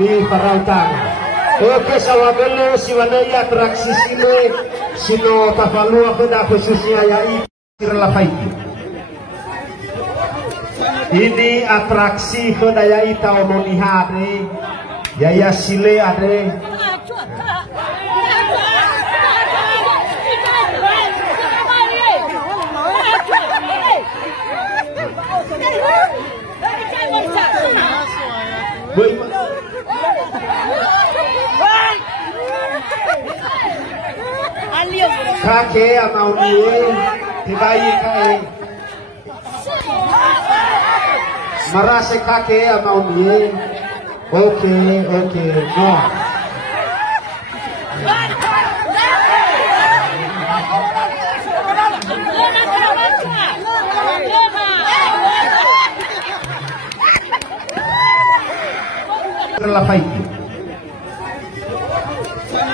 mi farautan. Oke sawabele siwanaya atraksi sini sino tafalua pada khususnya yai Kirlafaiki. Ini atraksi kedaya ita omoniha ade yaya sile ade kakek amau ni tibai kai marase kakek amau ni oke no Kirlafaiki.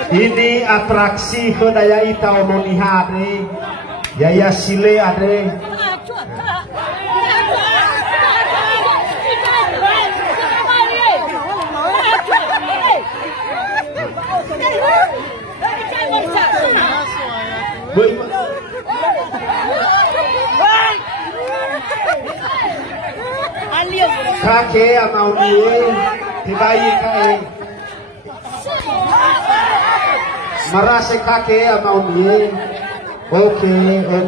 Ini atraksi kedaya ita omoniha ade yaya sile ade kakek amau ni tibai kai marase kakek amau ni oke no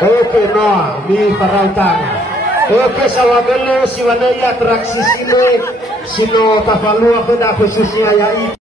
oke no mi farautan. Oke sawabele siwanaya atraksi sini sino tafalua pada khususnya yai